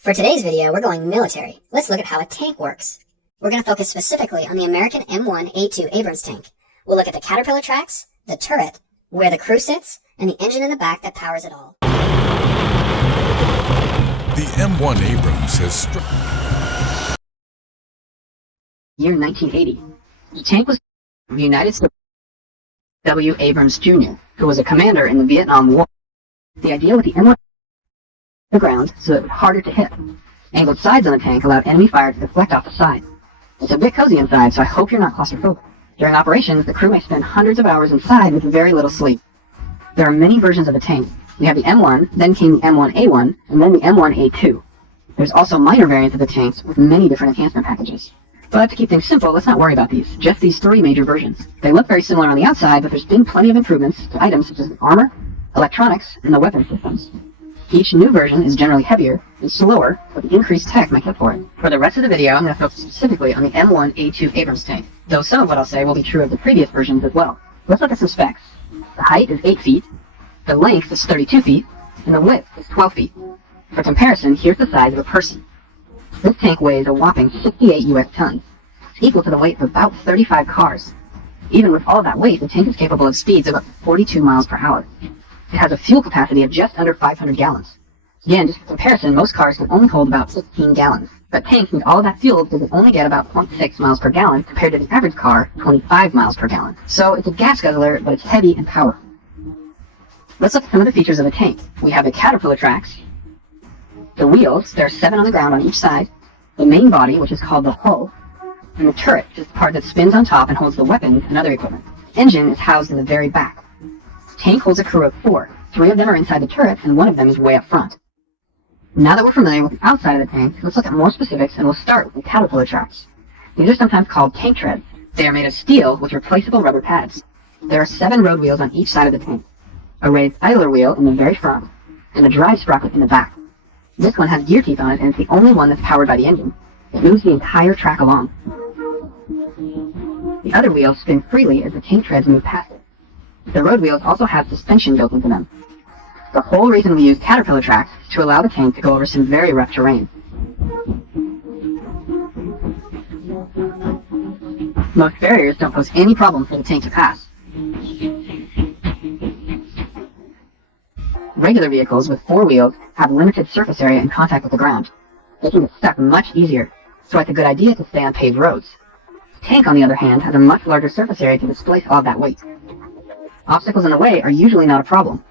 For today's video, we're going military. Let's look at how a tank works. We're going to focus specifically on the American M1A2 Abrams tank. We'll look at the caterpillar tracks, the turret, where the crew sits, and the engine in the back that powers it all. The M1 Abrams has Year 1980. The tank was the United States W. Abrams Jr., who was a commander in the Vietnam War. The idea with the M1 the ground so that it was harder to hit. Angled sides on the tank allowed enemy fire to deflect off the side. It's a bit cozy inside, so I hope you're not claustrophobic. During operations, the crew may spend hundreds of hours inside with very little sleep. There are many versions of the tank. We have the M1, then came the M1A1, and then the M1A2. There's also minor variants of the tanks with many different enhancement packages. But to keep things simple, let's not worry about these, just these three major versions. They look very similar on the outside, but there's been plenty of improvements to items such as the armor, electronics, and the weapon systems. Each new version is generally heavier and slower, but the increased tech makes up for it. For the rest of the video, I'm going to focus specifically on the M1A2 Abrams tank, though some of what I'll say will be true of the previous versions as well. Let's look at some specs. The height is 8 feet, the length is 32 feet, and the width is 12 feet. For comparison, here's the size of a person. This tank weighs a whopping 68 US tons. It's equal to the weight of about 35 cars. Even with all of that weight, the tank is capable of speeds of up to 42 miles per hour. It has a fuel capacity of just under 500 gallons. Again, just for comparison, most cars can only hold about 16 gallons. But tanks need all of that fuel because they only get about 0.6 miles per gallon compared to the average car, 25 miles per gallon. So it's a gas guzzler, but it's heavy and powerful. Let's look at some of the features of the tank. We have the caterpillar tracks, the wheels, there are 7 on the ground on each side, the main body, which is called the hull, and the turret, which is the part that spins on top and holds the weapons and other equipment. The engine is housed in the very back. The tank holds a crew of 4. 3 of them are inside the turret, and 1 of them is way up front. Now that we're familiar with the outside of the tank, let's look at more specifics, and we'll start with the caterpillar tracks. These are sometimes called tank treads. They are made of steel with replaceable rubber pads. There are 7 road wheels on each side of the tank, a raised idler wheel in the very front, and a drive sprocket in the back. This one has gear teeth on it, and it's the only one that's powered by the engine. It moves the entire track along. The other wheels spin freely as the tank treads move past it. The road wheels also have suspension built into them. The whole reason we use caterpillar tracks is to allow the tank to go over some very rough terrain. Most barriers don't pose any problem for the tank to pass. Regular vehicles with 4 wheels have limited surface area in contact with the ground. They can get stuck much easier, so it's a good idea to stay on paved roads. The tank, on the other hand, has a much larger surface area to displace all of that weight. Obstacles in the way are usually not a problem.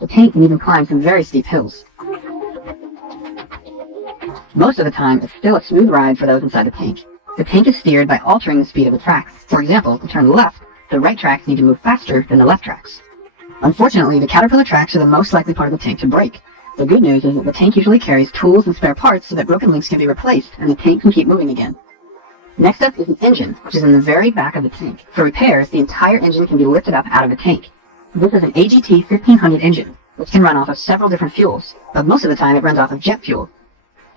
The tank can even climb some very steep hills. Most of the time, it's still a smooth ride for those inside the tank. The tank is steered by altering the speed of the tracks. For example, to turn left, the right tracks need to move faster than the left tracks. Unfortunately, the caterpillar tracks are the most likely part of the tank to break. The good news is that the tank usually carries tools and spare parts so that broken links can be replaced and the tank can keep moving again. Next up is the engine, which is in the very back of the tank. For repairs, the entire engine can be lifted up out of the tank. This is an AGT 1500 engine, which can run off of several different fuels, but most of the time it runs off of jet fuel.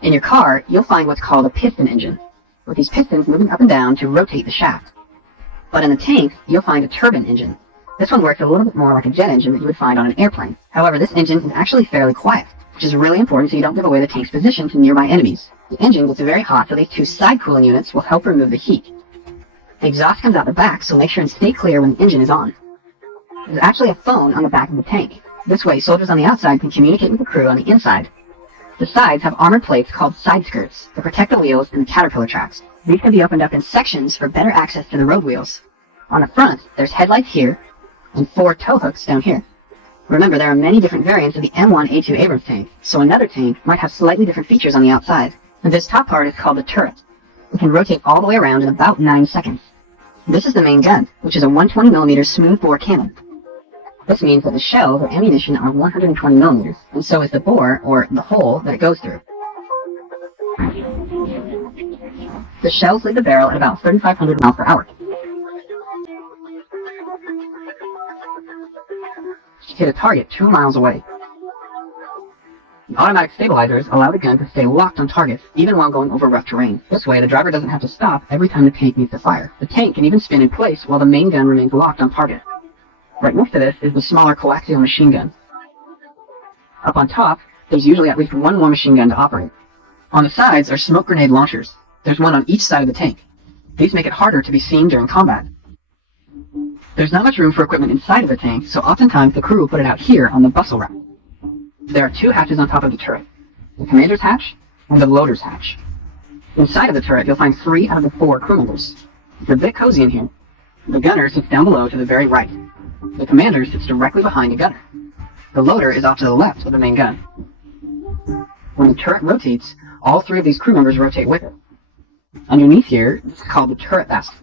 In your car, you'll find what's called a piston engine, with these pistons moving up and down to rotate the shaft. But in the tank, you'll find a turbine engine. This one works a little bit more like a jet engine that you would find on an airplane. However, this engine is actually fairly quiet, which is really important so you don't give away the tank's position to nearby enemies. The engine gets very hot, so these 2 side cooling units will help remove the heat. The exhaust comes out the back, so make sure and stay clear when the engine is on. There's actually a phone on the back of the tank. This way, soldiers on the outside can communicate with the crew on the inside. The sides have armored plates called side skirts to protect the wheels and the caterpillar tracks. These can be opened up in sections for better access to the road wheels. On the front, there's headlights here and 4 tow hooks down here. Remember, there are many different variants of the M1A2 Abrams tank, so another tank might have slightly different features on the outside. And this top part is called the turret. It can rotate all the way around in about 9 seconds. This is the main gun, which is a 120mm smoothbore cannon. This means that the shells or ammunition are 120mm, and so is the bore, or the hole, that it goes through. The shells leave the barrel at about 3,500 miles per hour. Hit a target 2 miles away. The automatic stabilizers allow the gun to stay locked on targets even while going over rough terrain. This way, the driver doesn't have to stop every time the tank needs to fire. The tank can even spin in place while the main gun remains locked on target. Right next to this is the smaller coaxial machine gun. Up on top, there's usually at least one more machine gun to operate. On the sides are smoke grenade launchers. There's one on each side of the tank. These make it harder to be seen during combat. There's not much room for equipment inside of the tank, so oftentimes the crew will put it out here on the bustle rack. There are two hatches on top of the turret, the commander's hatch and the loader's hatch. Inside of the turret, you'll find 3 out of the 4 crew members. It's a bit cozy in here. The gunner sits down below to the very right. The commander sits directly behind the gunner. The loader is off to the left of the main gun. When the turret rotates, all 3 of these crew members rotate with it. Underneath here, this is called the turret basket.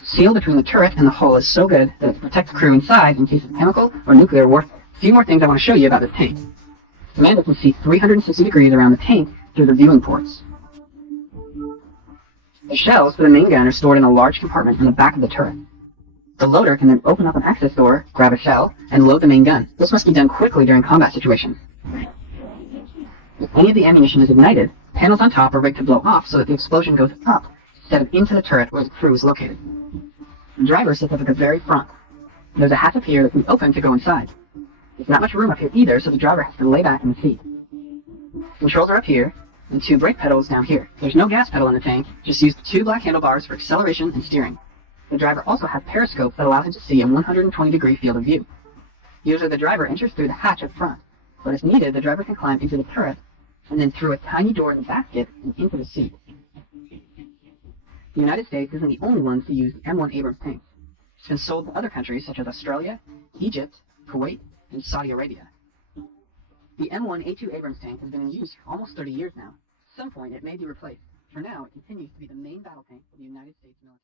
The seal between the turret and the hull is so good that it protects the crew inside in case of chemical or nuclear warfare. A few more things I want to show you about this tank. The commander can see 360 degrees around the tank through the viewing ports. The shells for the main gun are stored in a large compartment in the back of the turret. The loader can then open up an access door, grab a shell, and load the main gun. This must be done quickly during combat situations. If any of the ammunition is ignited, panels on top are rigged to blow off so that the explosion goes up instead of into the turret where the crew is located. The driver sits up at the very front. There's a hatch up here that can open to go inside. There's not much room up here either, so the driver has to lay back in the seat. Controls are up here, and 2 brake pedals down here. There's no gas pedal in the tank, just use the 2 black handlebars for acceleration and steering. The driver also has periscope that allows him to see a 120-degree field of view. Usually the driver enters through the hatch up front, but if needed, the driver can climb into the turret and then through a tiny door in the basket and into the seat. The United States isn't the only ones to use the M1 Abrams tanks. It's been sold to other countries such as Australia, Egypt, Kuwait, and Saudi Arabia. The M1A2 Abrams tank has been in use for almost 30 years now. At some point, it may be replaced. For now, it continues to be the main battle tank of the United States military.